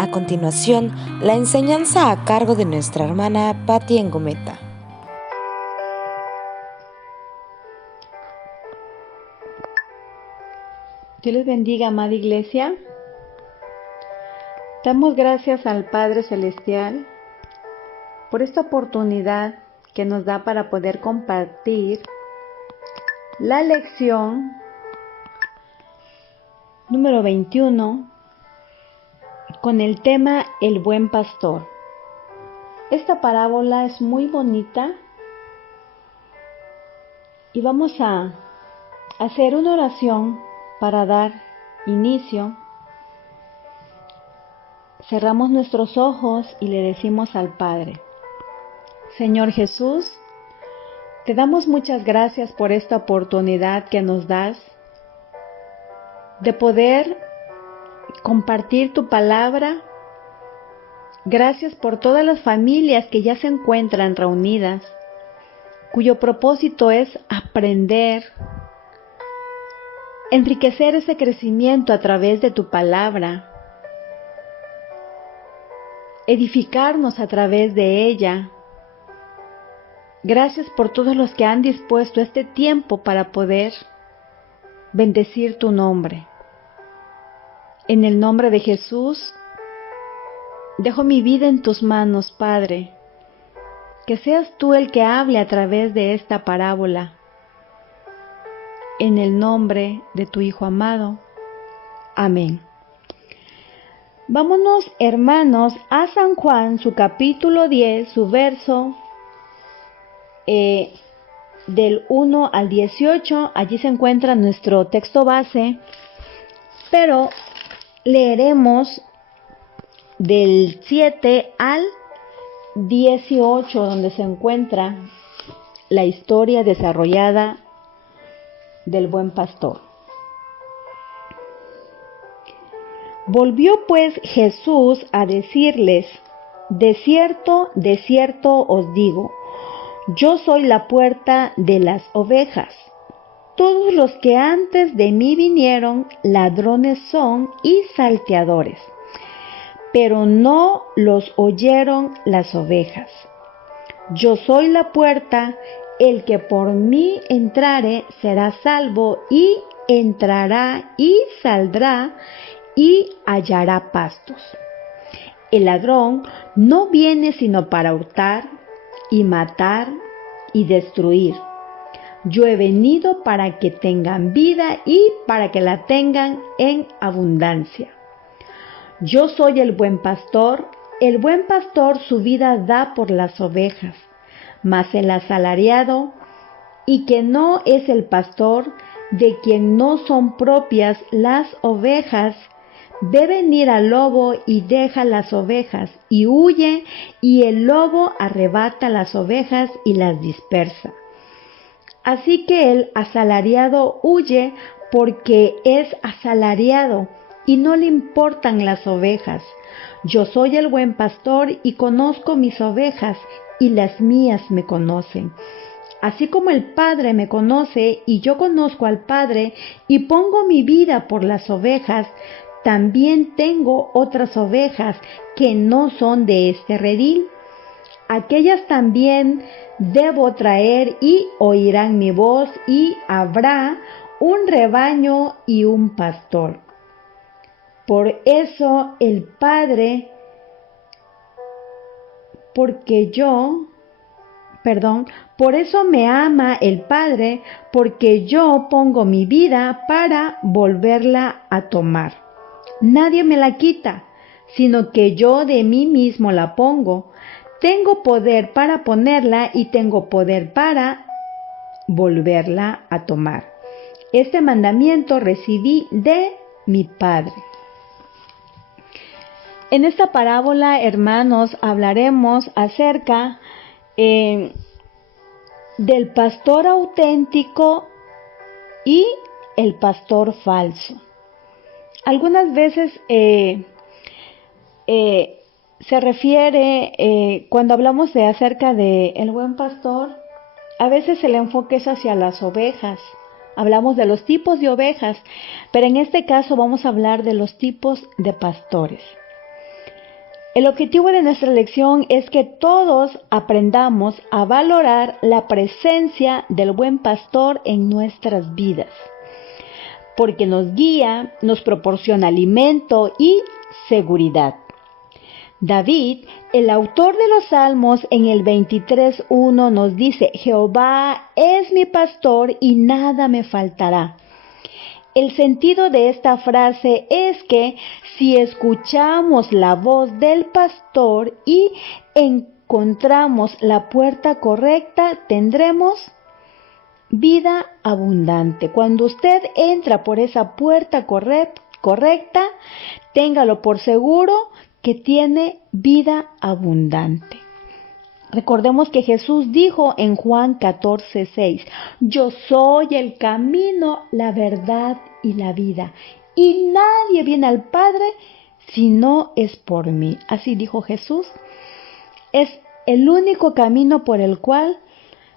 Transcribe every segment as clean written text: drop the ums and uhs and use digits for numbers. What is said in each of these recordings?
A continuación, la enseñanza a cargo de nuestra hermana Patti Engometa. Dios les bendiga, amada iglesia. Damos gracias al Padre Celestial por esta oportunidad que nos da para poder compartir la lección número 21 con el tema El Buen Pastor. Esta parábola es muy bonita y vamos a hacer una oración para dar inicio. Cerramos nuestros ojos y le decimos al Padre: Señor Jesús, te damos muchas gracias por esta oportunidad que nos das de poder compartir tu palabra. Gracias por todas las familias que ya se encuentran reunidas, cuyo propósito es aprender, enriquecer ese crecimiento a través de tu palabra, edificarnos a través de ella. Gracias por todos los que han dispuesto este tiempo para poder bendecir tu nombre. En el nombre de Jesús, dejo mi vida en tus manos, Padre. Que seas tú el que hable a través de esta parábola. En el nombre de tu Hijo amado. Amén. Vámonos, hermanos, a San Juan, su capítulo 10, su verso del 1 al 18. Allí se encuentra nuestro texto base, pero leeremos del 7 al 18, donde se encuentra la historia desarrollada del buen pastor. Volvió pues Jesús a decirles: de cierto os digo, yo soy la puerta de las ovejas. Todos los que antes de mí vinieron, ladrones son y salteadores, pero no los oyeron las ovejas. Yo soy la puerta, el que por mí entrare será salvo, y entrará y saldrá y hallará pastos. El ladrón no viene sino para hurtar y matar y destruir. Yo he venido para que tengan vida y para que la tengan en abundancia. Yo soy el buen pastor su vida da por las ovejas, mas el asalariado, y que no es el pastor, de quien no son propias las ovejas, ve venir al lobo y deja las ovejas, y huye, y el lobo arrebata las ovejas y las dispersa. Así que el asalariado huye porque es asalariado y no le importan las ovejas. Yo soy el buen pastor y conozco mis ovejas, y las mías me conocen. Así como el Padre me conoce y yo conozco al Padre y pongo mi vida por las ovejas, también tengo otras ovejas que no son de este redil. Aquellas también debo traer y oirán mi voz, y habrá un rebaño y un pastor. Por eso el Padre, por eso me ama el Padre, porque yo pongo mi vida para volverla a tomar. Nadie me la quita, sino que yo de mí mismo la pongo. Tengo poder para ponerla y tengo poder para volverla a tomar. Este mandamiento recibí de mi Padre. En esta parábola, hermanos, hablaremos acerca del pastor auténtico y el pastor falso. Algunas veces se refiere, cuando hablamos acerca del buen pastor, a veces el enfoque es hacia las ovejas. Hablamos de los tipos de ovejas, pero en este caso vamos a hablar de los tipos de pastores. El objetivo de nuestra lección es que todos aprendamos a valorar la presencia del buen pastor en nuestras vidas, porque nos guía, nos proporciona alimento y seguridad. David, el autor de los Salmos, en el 23:1 nos dice: Jehová es mi pastor y nada me faltará. El sentido de esta frase es que si escuchamos la voz del pastor y encontramos la puerta correcta, tendremos vida abundante. Cuando usted entra por esa puerta correcta, téngalo por seguro que tiene vida abundante. Recordemos que Jesús dijo en Juan 14:6, yo soy el camino, la verdad y la vida, y nadie viene al Padre si no es por mí. Así dijo Jesús. Es el único camino por el cual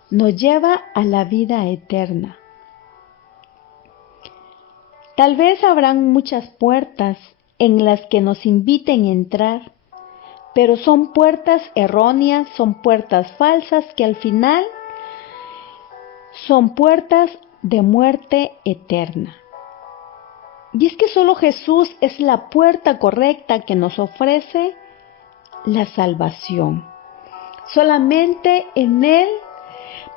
nos lleva a la vida eterna. Tal vez habrán muchas puertas en las que nos inviten a entrar, pero son puertas erróneas, son puertas falsas que al final son puertas de muerte eterna. Y es que solo Jesús es la puerta correcta que nos ofrece la salvación. Solamente en Él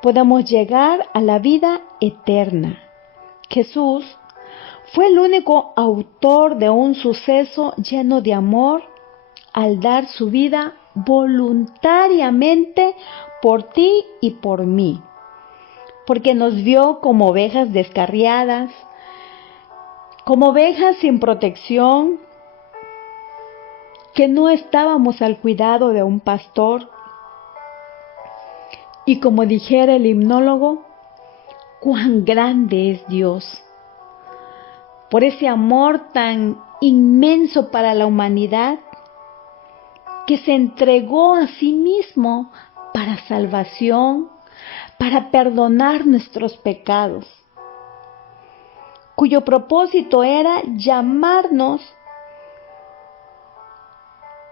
podemos llegar a la vida eterna. Jesús fue el único autor de un suceso lleno de amor al dar su vida voluntariamente por ti y por mí, porque nos vio como ovejas descarriadas, como ovejas sin protección, que no estábamos al cuidado de un pastor. Y como dijera el himnólogo, cuán grande es Dios, por ese amor tan inmenso para la humanidad, que se entregó a sí mismo para salvación, para perdonar nuestros pecados, cuyo propósito era llamarnos,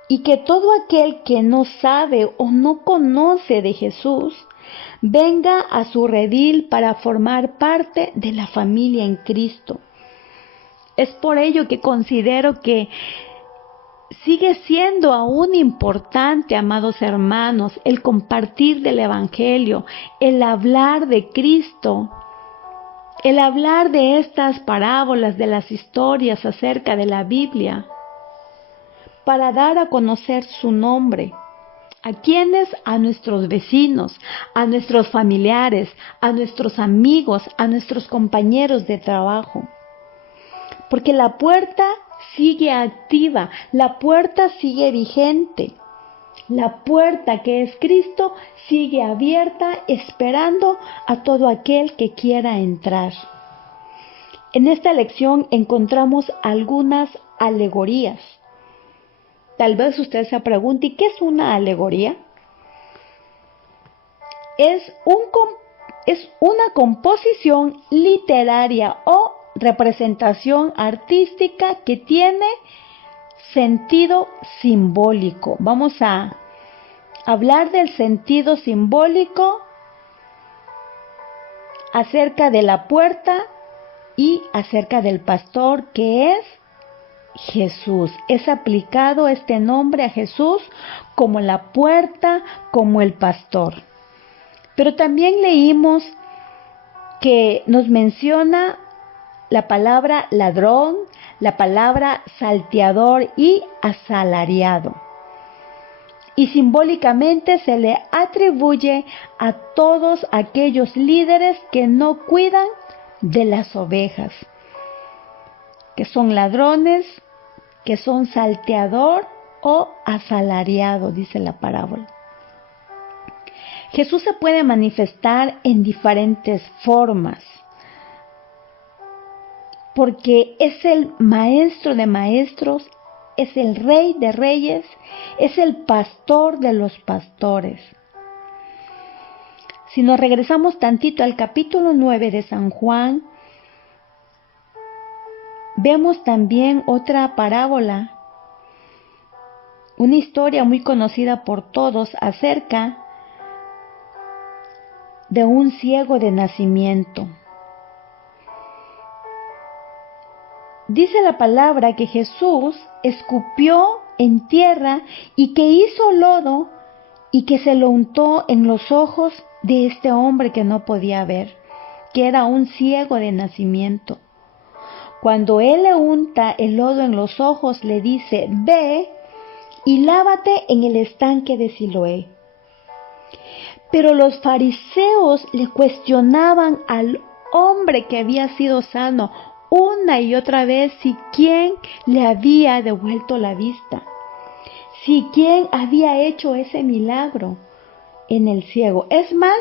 y que todo aquel que no sabe o no conoce de Jesús venga a su redil para formar parte de la familia en Cristo. Es por ello que considero que sigue siendo aún importante, amados hermanos, el compartir del Evangelio, el hablar de Cristo, el hablar de estas parábolas, de las historias acerca de la Biblia, para dar a conocer su nombre. ¿A quiénes? A nuestros vecinos, a nuestros familiares, a nuestros amigos, a nuestros compañeros de trabajo. Porque la puerta sigue activa, la puerta sigue vigente. La puerta que es Cristo sigue abierta, esperando a todo aquel que quiera entrar. En esta lección encontramos algunas alegorías. Tal vez usted se pregunte, ¿y qué es una alegoría? Es una composición literaria o representación artística que tiene sentido simbólico. Vamos a hablar del sentido simbólico acerca de la puerta y acerca del pastor, que es Jesús. Es aplicado este nombre a Jesús como la puerta, como el pastor. Pero también leímos que nos menciona la palabra ladrón, la palabra salteador y asalariado. Y simbólicamente se le atribuye a todos aquellos líderes que no cuidan de las ovejas, que son ladrones, que son salteador o asalariado, dice la parábola. Jesús se puede manifestar en diferentes formas, porque es el maestro de maestros, es el rey de reyes, es el pastor de los pastores. Si nos regresamos tantito al capítulo 9 de San Juan, vemos también otra parábola una historia muy conocida por todos acerca de un ciego de nacimiento. Dice la palabra que Jesús escupió en tierra y que hizo lodo y que se lo untó en los ojos de este hombre que no podía ver, que era un ciego de nacimiento. Cuando él le unta el lodo en los ojos, le dice: ve y lávate en el estanque de Siloé. Pero los fariseos le cuestionaban al hombre que había sido sano una y otra vez si quién le había devuelto la vista, si quién había hecho ese milagro en el ciego. Es más,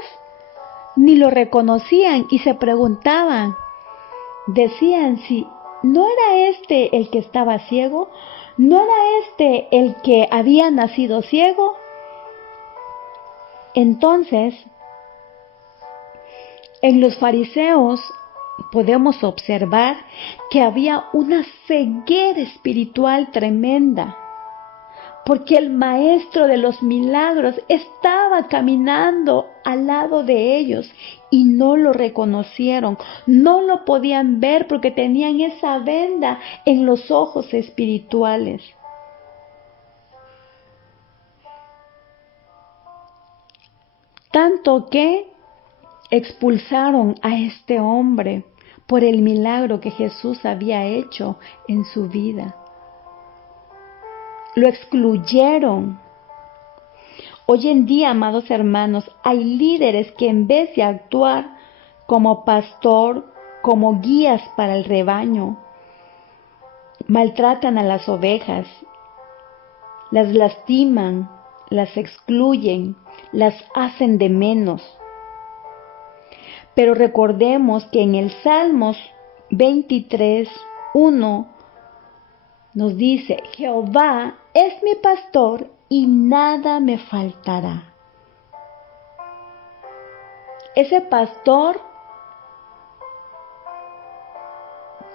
ni lo reconocían y se preguntaban, decían si no era este el que estaba ciego, no era este el que había nacido ciego. Entonces, en los fariseos podemos observar que había una ceguera espiritual tremenda, porque el maestro de los milagros estaba caminando al lado de ellos y no lo reconocieron, no lo podían ver porque tenían esa venda en los ojos espirituales. Tanto que expulsaron a este hombre por el milagro que Jesús había hecho en su vida. Lo excluyeron. Hoy en día, amados hermanos, hay líderes que en vez de actuar como pastor, como guías para el rebaño, maltratan a las ovejas, las lastiman, las excluyen, las hacen de menos. Pero recordemos que en el Salmos 23:1 nos dice: Jehová es mi pastor y nada me faltará. Ese pastor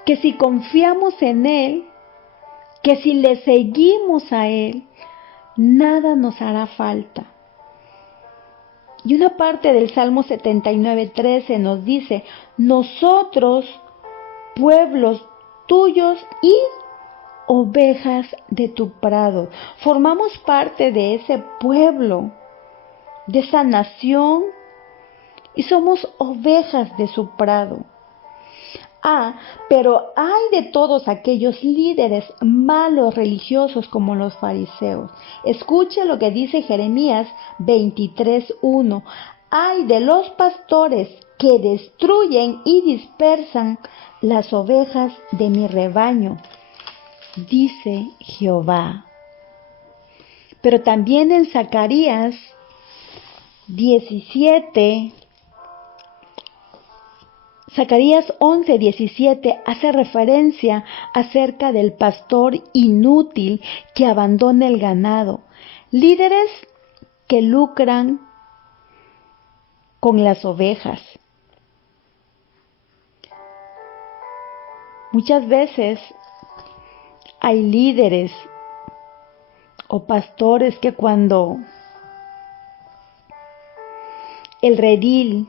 que si confiamos en Él, que si le seguimos a Él, nada nos hará falta. Y una parte del Salmo 79:13 nos dice: nosotros, pueblos tuyos y ovejas de tu prado. Formamos parte de ese pueblo, de esa nación, y somos ovejas de su prado. Pero hay de todos aquellos líderes malos religiosos como los fariseos. Escuche lo que dice Jeremías 23:1. Hay de los pastores que destruyen y dispersan las ovejas de mi rebaño, dice Jehová. Pero también en Zacarías 11:17 hace referencia acerca del pastor inútil que abandona el ganado. Líderes que lucran con las ovejas. Muchas veces hay líderes o pastores que cuando el redil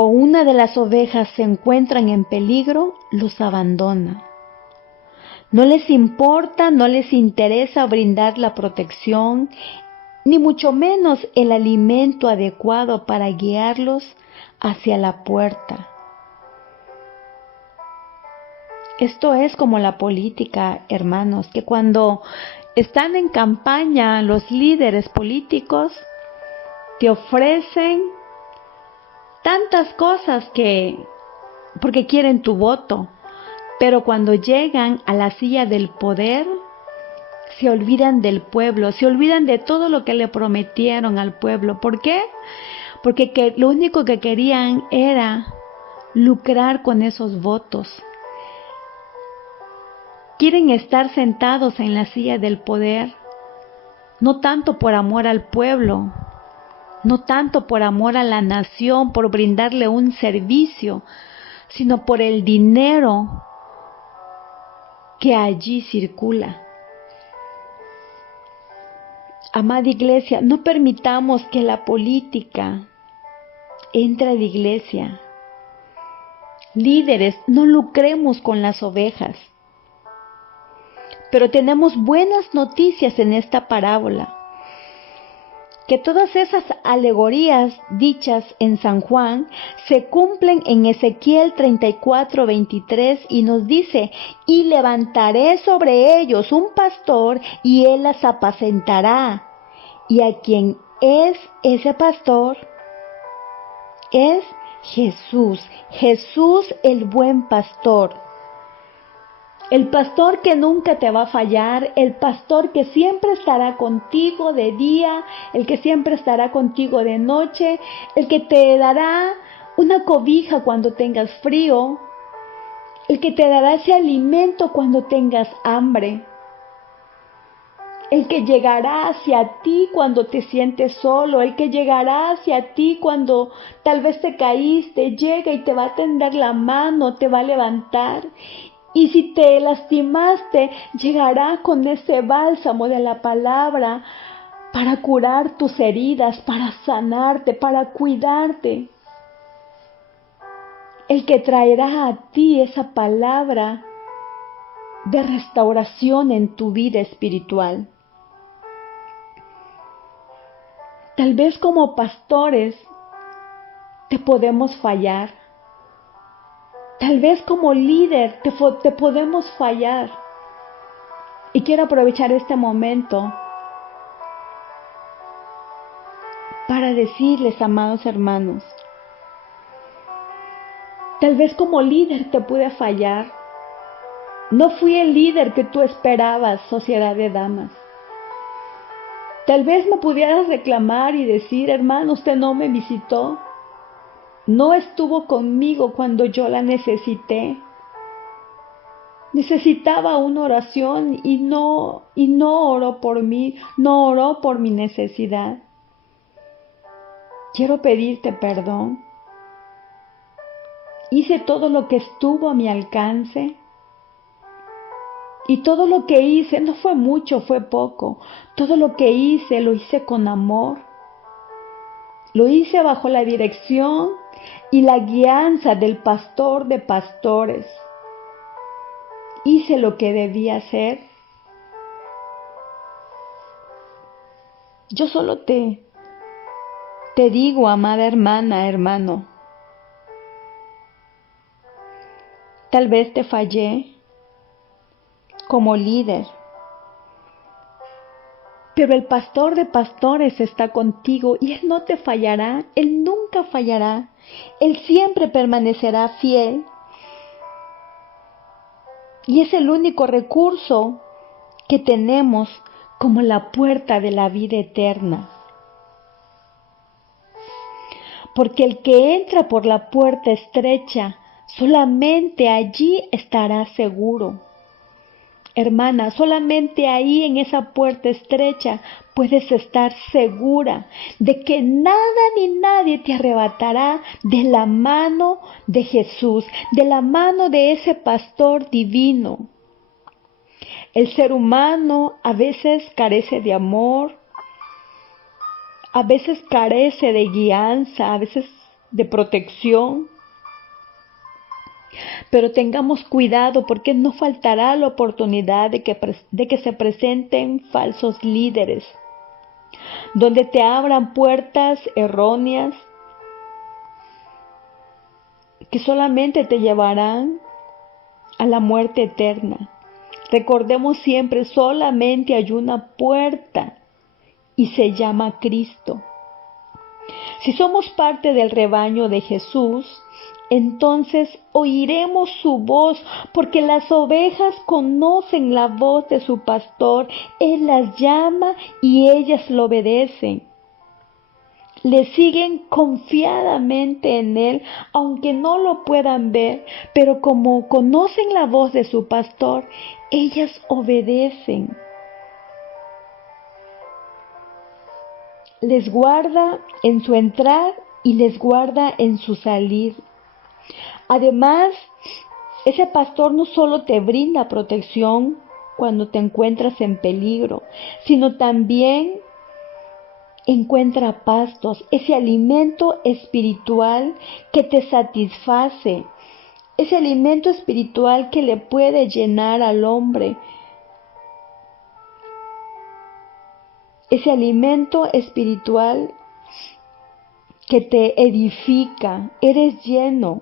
o una de las ovejas se encuentran en peligro, los abandona. No les importa, no les interesa brindar la protección, ni mucho menos el alimento adecuado para guiarlos hacia la puerta. Esto es como la política, hermanos, que cuando están en campaña los líderes políticos te ofrecen tantas cosas porque quieren tu voto, pero cuando llegan a la silla del poder, se olvidan del pueblo, se olvidan de todo lo que le prometieron al pueblo. ¿Por qué? Porque lo único que querían era lucrar con esos votos. Quieren estar sentados en la silla del poder, no tanto por amor al pueblo, no tanto por amor a la nación, por brindarle un servicio, sino por el dinero que allí circula. Amada iglesia, no permitamos que la política entre a la iglesia. Líderes, no lucremos con las ovejas. Pero tenemos buenas noticias en esta parábola. Que todas esas alegorías dichas en San Juan se cumplen en Ezequiel 34:23 y nos dice: y levantaré sobre ellos un pastor y él las apacentará. ¿Y a quién es ese pastor? Es Jesús, Jesús el buen pastor. El pastor que nunca te va a fallar, el pastor que siempre estará contigo de día, el que siempre estará contigo de noche, el que te dará una cobija cuando tengas frío, el que te dará ese alimento cuando tengas hambre, el que llegará hacia ti cuando te sientes solo, el que llegará hacia ti cuando tal vez te caíste, llega y te va a tender la mano, te va a levantar. Y si te lastimaste, llegará con ese bálsamo de la palabra para curar tus heridas, para sanarte, para cuidarte. El que traerá a ti esa palabra de restauración en tu vida espiritual. Tal vez como pastores te podemos fallar. Tal vez como líder te podemos fallar. Y quiero aprovechar este momento para decirles, amados hermanos, tal vez como líder te pude fallar. No fui el líder que tú esperabas, sociedad de damas. Tal vez me pudieras reclamar y decir: hermano, usted no me visitó. No estuvo conmigo cuando yo la necesité. Necesitaba una oración y no oró por mí, no oró por mi necesidad. Quiero pedirte perdón. Hice todo lo que estuvo a mi alcance. Y todo lo que hice no fue mucho, fue poco. Todo lo que hice lo hice con amor. Lo hice bajo la dirección y la guianza del pastor de pastores. Hice lo que debía hacer. Yo solo te digo, amada hermana, hermano, tal vez te fallé como líder, pero el pastor de pastores está contigo y Él no te fallará, Él nunca fallará, Él siempre permanecerá fiel. Y es el único recurso que tenemos como la puerta de la vida eterna. Porque el que entra por la puerta estrecha, solamente allí estará seguro. Hermana, solamente ahí en esa puerta estrecha puedes estar segura de que nada ni nadie te arrebatará de la mano de Jesús, de la mano de ese pastor divino. El ser humano a veces carece de amor, a veces carece de guianza, a veces de protección. Pero tengamos cuidado porque no faltará la oportunidad de que se presenten falsos líderes, donde te abran puertas erróneas que solamente te llevarán a la muerte eterna. Recordemos siempre, solamente hay una puerta y se llama Cristo. Si somos parte del rebaño de Jesús, entonces oiremos su voz, porque las ovejas conocen la voz de su pastor. Él las llama y ellas lo obedecen. Le siguen confiadamente en Él, aunque no lo puedan ver, pero como conocen la voz de su pastor, ellas obedecen. Les guarda en su entrar y les guarda en su salir. Además, ese pastor no solo te brinda protección cuando te encuentras en peligro, sino también encuentra pastos, ese alimento espiritual que te satisface, ese alimento espiritual que le puede llenar al hombre, ese alimento espiritual que te edifica. Eres lleno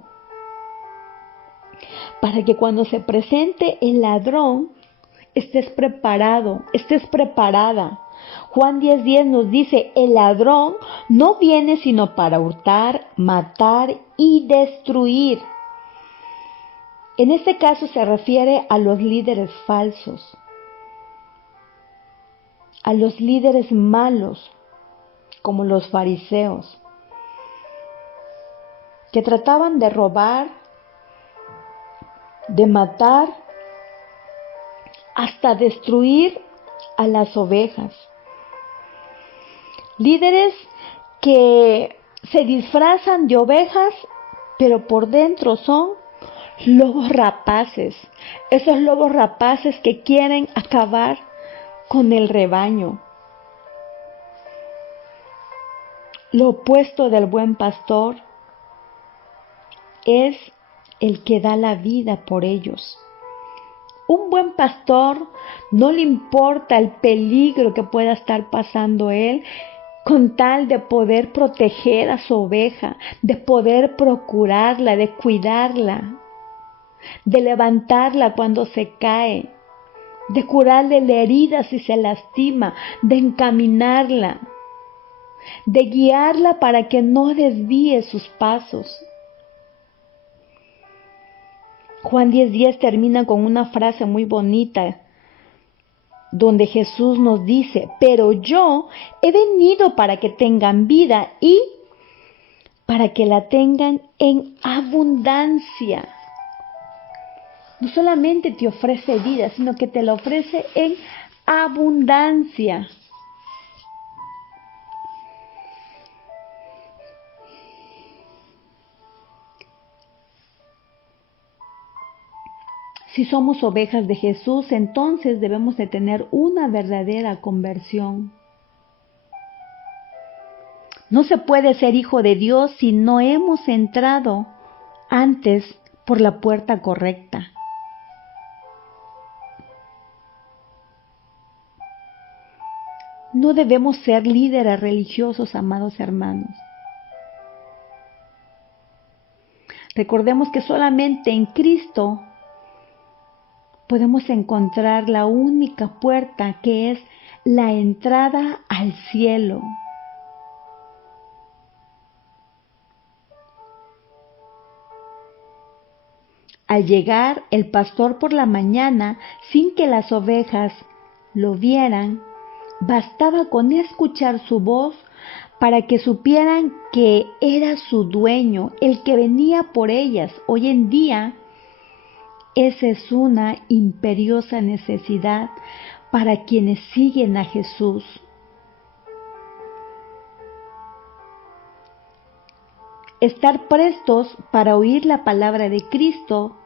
para que cuando se presente el ladrón estés preparado, estés preparada. Juan 10:10 nos dice, el ladrón no viene sino para hurtar, matar y destruir. En este caso se refiere a los líderes falsos, a los líderes malos, como los fariseos, que trataban de robar, de matar, hasta destruir a las ovejas. Líderes que se disfrazan de ovejas, pero por dentro son lobos rapaces. Esos lobos rapaces que quieren acabar con el rebaño. Lo opuesto del buen pastor es el que da la vida por ellos. Un buen pastor no le importa el peligro que pueda estar pasando él, con tal de poder proteger a su oveja, de poder procurarla, de cuidarla, de levantarla cuando se cae, de curarle la herida si se lastima, de encaminarla, de guiarla para que no desvíe sus pasos. Juan 10:10 termina con una frase muy bonita, donde Jesús nos dice, pero yo he venido para que tengan vida y para que la tengan en abundancia. No solamente te ofrece vida, sino que te la ofrece en abundancia. Si somos ovejas de Jesús, entonces debemos de tener una verdadera conversión. No se puede ser hijo de Dios si no hemos entrado antes por la puerta correcta. No debemos ser líderes religiosos, amados hermanos. Recordemos que solamente en Cristo podemos encontrar la única puerta, que es la entrada al cielo. Al llegar el pastor por la mañana, sin que las ovejas lo vieran, bastaba con escuchar su voz para que supieran que era su dueño, el que venía por ellas. Hoy en día, esa es una imperiosa necesidad para quienes siguen a Jesús. Estar prestos para oír la palabra de Cristo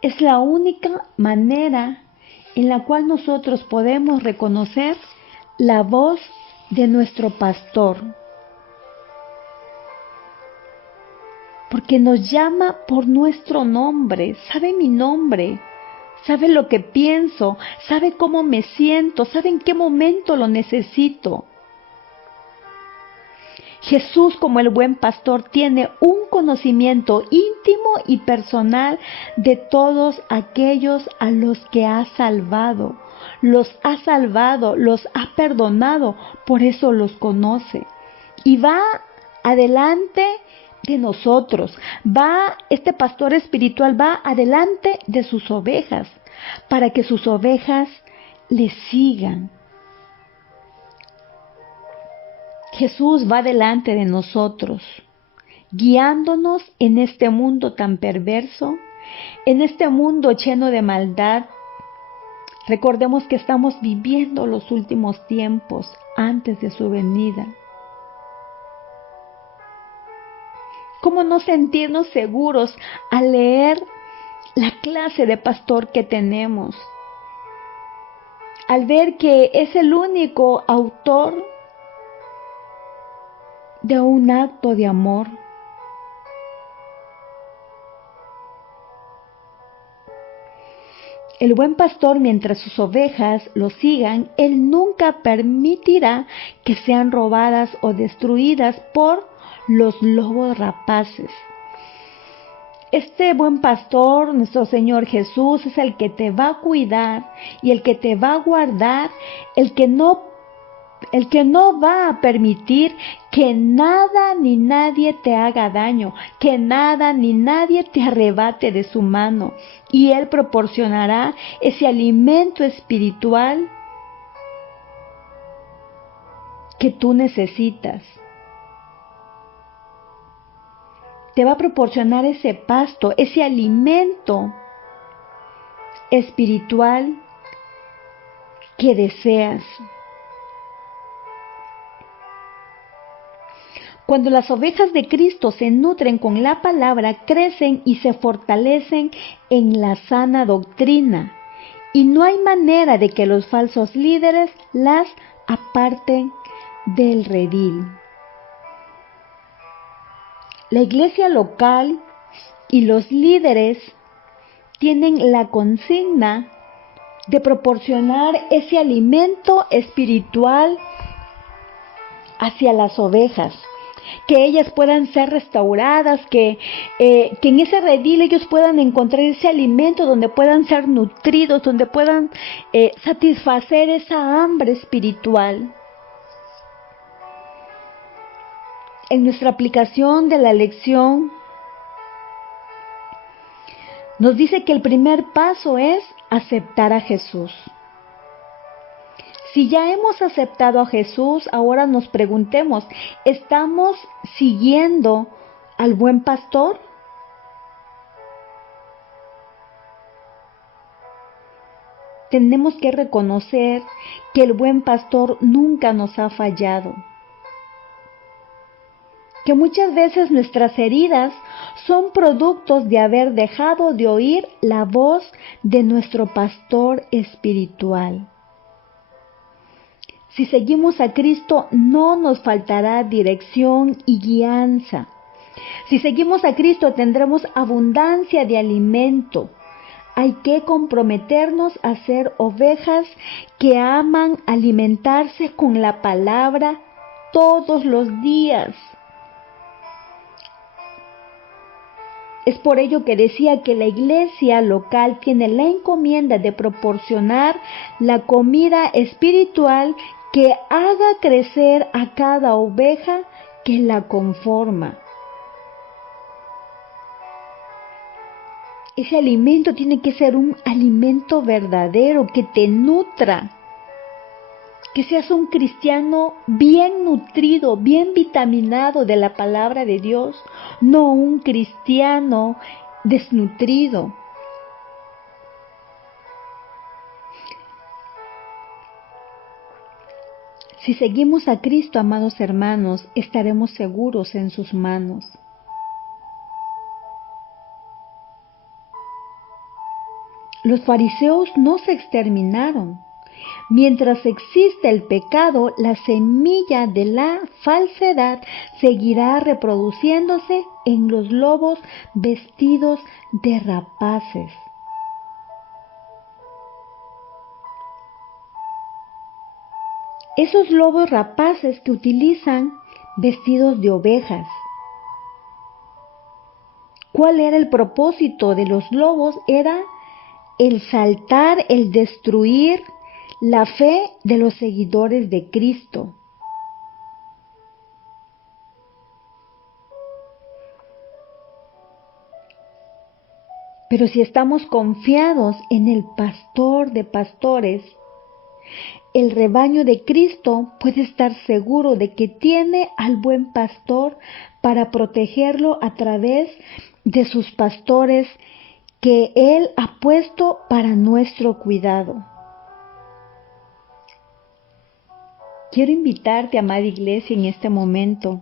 es la única manera en la cual nosotros podemos reconocer la voz de nuestro pastor. Porque nos llama por nuestro nombre, sabe mi nombre, sabe lo que pienso, sabe cómo me siento, sabe en qué momento lo necesito. Jesús, como el buen pastor, tiene un conocimiento íntimo y personal de todos aquellos a los que ha salvado. Los ha perdonado, por eso los conoce. Y va adelante de nosotros, este pastor espiritual va adelante de sus ovejas, para que sus ovejas le sigan. Jesús va delante de nosotros, guiándonos en este mundo tan perverso, en este mundo lleno de maldad. Recordemos que estamos viviendo los últimos tiempos antes de su venida. ¿Cómo no sentirnos seguros al leer la clase de pastor que tenemos? al ver que es el único autor de un acto de amor. El buen pastor, mientras sus ovejas lo sigan, él nunca permitirá que sean robadas o destruidas por los lobos rapaces. Este buen pastor, nuestro Señor Jesús, es el que te va a cuidar y el que te va a guardar, el que no va a permitir que nada ni nadie te haga daño, que nada ni nadie te arrebate de su mano. Y Él proporcionará ese alimento espiritual que tú necesitas. Te va a proporcionar ese pasto, ese alimento espiritual que deseas. Cuando las ovejas de Cristo se nutren con la palabra, crecen y se fortalecen en la sana doctrina. Y no hay manera de que los falsos líderes las aparten del redil. La iglesia local y los líderes tienen la consigna de proporcionar ese alimento espiritual hacia las ovejas, que ellas puedan ser restauradas, que en ese redil ellos puedan encontrar ese alimento donde puedan ser nutridos, donde puedan satisfacer esa hambre espiritual. En nuestra aplicación de la lección nos dice que el primer paso es aceptar a Jesús. Si ya hemos aceptado a Jesús, ahora nos preguntemos, ¿estamos siguiendo al buen pastor? Tenemos que reconocer que el buen pastor nunca nos ha fallado. Que muchas veces nuestras heridas son productos de haber dejado de oír la voz de nuestro pastor espiritual. Si seguimos a Cristo, no nos faltará dirección y guianza. Si seguimos a Cristo, tendremos abundancia de alimento. Hay que comprometernos a ser ovejas que aman alimentarse con la palabra todos los días. Es por ello que decía que la iglesia local tiene la encomienda de proporcionar la comida espiritual que haga crecer a cada oveja que la conforma. Ese alimento tiene que ser un alimento verdadero, que te nutra, que seas un cristiano bien nutrido, bien vitaminado de la palabra de Dios, no un cristiano desnutrido. Si seguimos a Cristo, amados hermanos, estaremos seguros en sus manos. Los fariseos no se exterminaron. Mientras existe el pecado, la semilla de la falsedad seguirá reproduciéndose en los lobos vestidos de rapaces. Esos lobos rapaces que utilizan vestidos de ovejas. ¿Cuál era el propósito de los lobos? Era el saltar, el destruir la fe de los seguidores de Cristo. Pero si estamos confiados en el pastor de pastores, el rebaño de Cristo puede estar seguro de que tiene al buen pastor para protegerlo a través de sus pastores que Él ha puesto para nuestro cuidado. Quiero invitarte, amada iglesia, en este momento,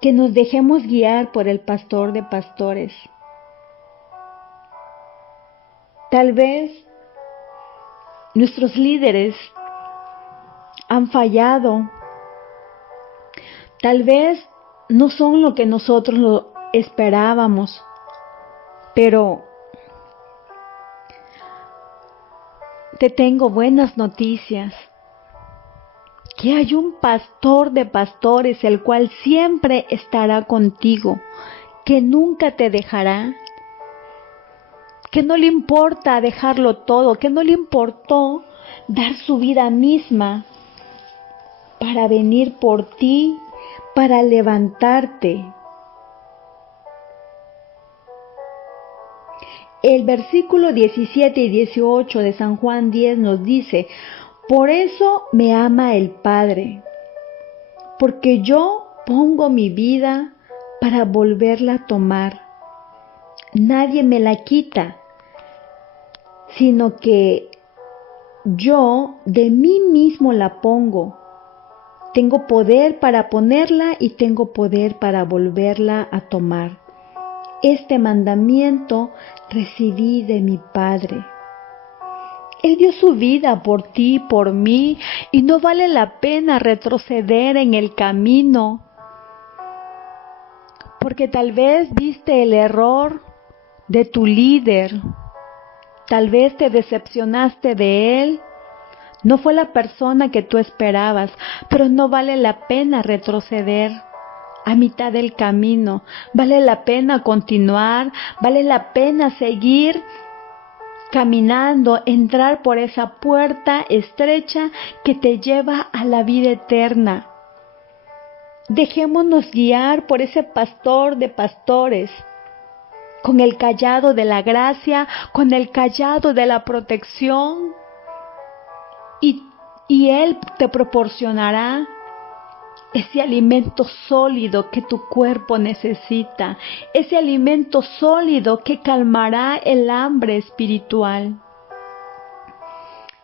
que nos dejemos guiar por el pastor de pastores. Tal vez nuestros líderes han fallado. Tal vez no son lo que nosotros lo esperábamos, pero te tengo buenas noticias. Que hay un pastor de pastores, el cual siempre estará contigo, que nunca te dejará, que no le importa dejarlo todo, que no le importó dar su vida misma para venir por ti, para levantarte. El versículo 17 y 18 de San Juan 10 nos dice: por eso me ama el Padre, porque yo pongo mi vida para volverla a tomar. Nadie me la quita, sino que yo de mí mismo la pongo. Tengo poder para ponerla y tengo poder para volverla a tomar. Este mandamiento recibí de mi Padre. Él dio su vida por ti, por mí, y no vale la pena retroceder en el camino, porque tal vez viste el error de tu líder, tal vez te decepcionaste de él, no fue la persona que tú esperabas, pero no vale la pena retroceder a mitad del camino, vale la pena continuar, vale la pena seguir caminando, entrar por esa puerta estrecha que te lleva a la vida eterna. Dejémonos guiar por ese pastor de pastores, con el cayado de la gracia, con el cayado de la protección, y Él te proporcionará ese alimento sólido que tu cuerpo necesita, ese alimento sólido que calmará el hambre espiritual.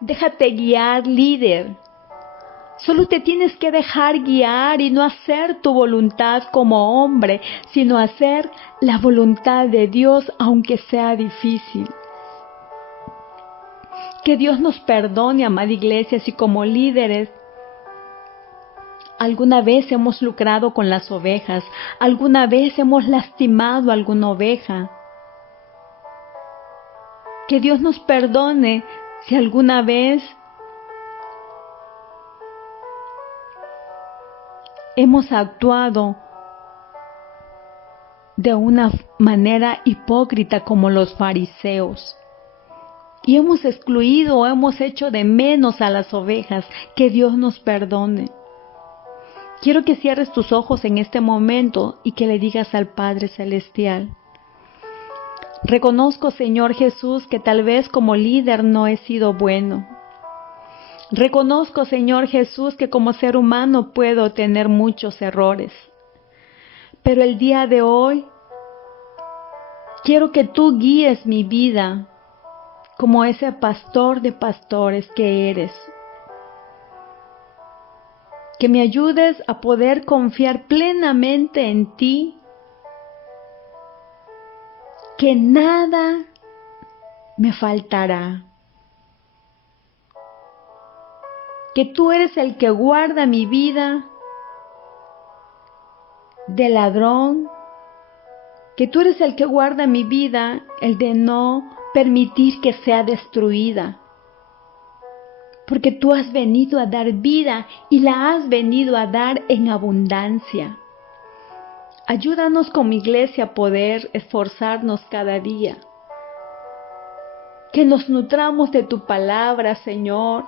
Déjate guiar, líder. Solo te tienes que dejar guiar y no hacer tu voluntad como hombre, sino hacer la voluntad de Dios, aunque sea difícil. Que Dios nos perdone, amada iglesia, si como líderes alguna vez hemos lucrado con las ovejas, alguna vez hemos lastimado a alguna oveja. Que Dios nos perdone si alguna vez hemos actuado de una manera hipócrita como los fariseos y hemos excluido o hemos hecho de menos a las ovejas. Que Dios nos perdone. Quiero que cierres tus ojos en este momento y que le digas al Padre Celestial: reconozco, Señor Jesús, que tal vez como líder no he sido bueno. Reconozco, Señor Jesús, que como ser humano puedo tener muchos errores. Pero el día de hoy quiero que tú guíes mi vida como ese pastor de pastores que eres. Que me ayudes a poder confiar plenamente en ti, que nada me faltará, que tú eres el que guarda mi vida del ladrón, que tú eres el que guarda mi vida, el de no permitir que sea destruida. Porque tú has venido a dar vida y la has venido a dar en abundancia. Ayúdanos como iglesia a poder esforzarnos cada día. Que nos nutramos de tu palabra, Señor.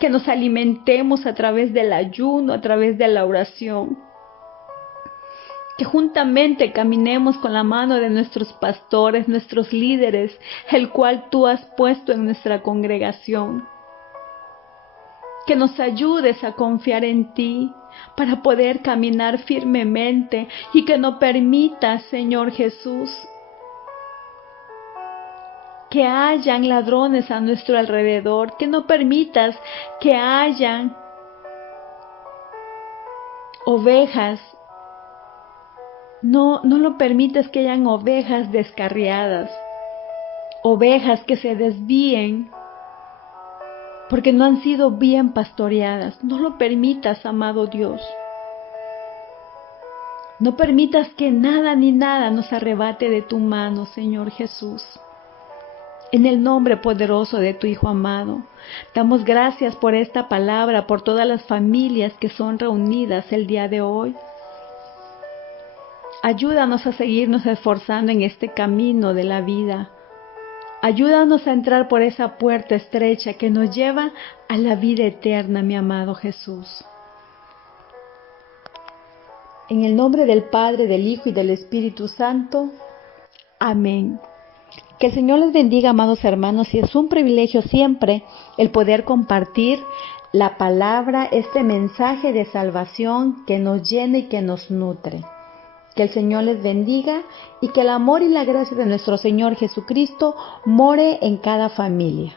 Que nos alimentemos a través del ayuno, a través de la oración. Que juntamente caminemos con la mano de nuestros pastores, nuestros líderes, el cual tú has puesto en nuestra congregación. Que nos ayudes a confiar en ti para poder caminar firmemente y que no permitas, Señor Jesús, que hayan ladrones a nuestro alrededor, que no permitas que hayan ovejas, no lo permitas que hayan ovejas descarriadas, ovejas que se desvíen porque no han sido bien pastoreadas. No lo permitas, amado Dios. No permitas que nada ni nada nos arrebate de tu mano, Señor Jesús. En el nombre poderoso de tu Hijo amado, damos gracias por esta palabra, por todas las familias que son reunidas el día de hoy. Ayúdanos a seguirnos esforzando en este camino de la vida. Ayúdanos a entrar por esa puerta estrecha que nos lleva a la vida eterna, mi amado Jesús. En el nombre del Padre, del Hijo y del Espíritu Santo. Amén. Que el Señor les bendiga, amados hermanos, y es un privilegio siempre el poder compartir la palabra, este mensaje de salvación que nos llena y que nos nutre. Que el Señor les bendiga y que el amor y la gracia de nuestro Señor Jesucristo more en cada familia.